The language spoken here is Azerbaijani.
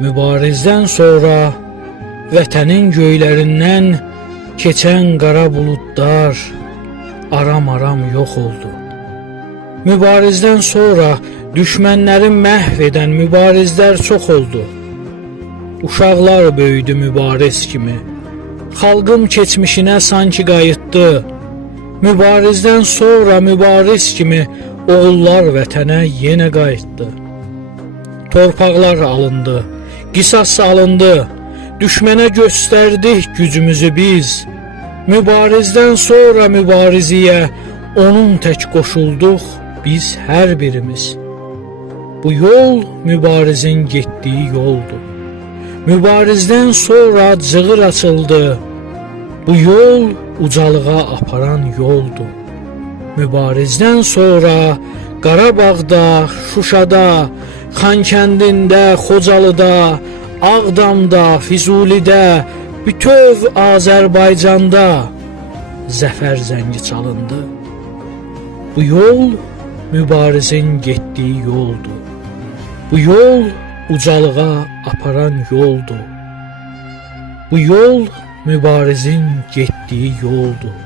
Mübarizdən sonra vətənin göylərindən keçən qara buludlar aram-aram yox oldu. Mübarizdən sonra düşmənləri məhv edən mübarizlər çox oldu. Uşaqlar böyüdü mübariz kimi. Xalqım keçmişinə sanki qayıtdı. Mübarizdən sonra mübariz kimi oğullar vətənə yenə qayıtdı. Torpaqlar alındı, qisas alındı. Düşmənə göstərdik gücümüzü biz. Mübarizdən sonra mübariziyə onun tək qoşulduq biz hər birimiz. Bu yol mübarizin getdiyi yoldur. Mübarizdən sonra cığır açıldı. Bu yol ucalığa aparan yoldur. Mübarizdən sonra Qarabağda, Şuşada, Xankəndində, Xocalıda, Ağdamda, Füzulidə, bütöv Azərbaycanda zəfər zəngi çalındı. Bu yol mübarizin getdiyi yoldur. Bu yol ucalığa aparan yoldur. Bu yol mübarizin getdiyi yoldur.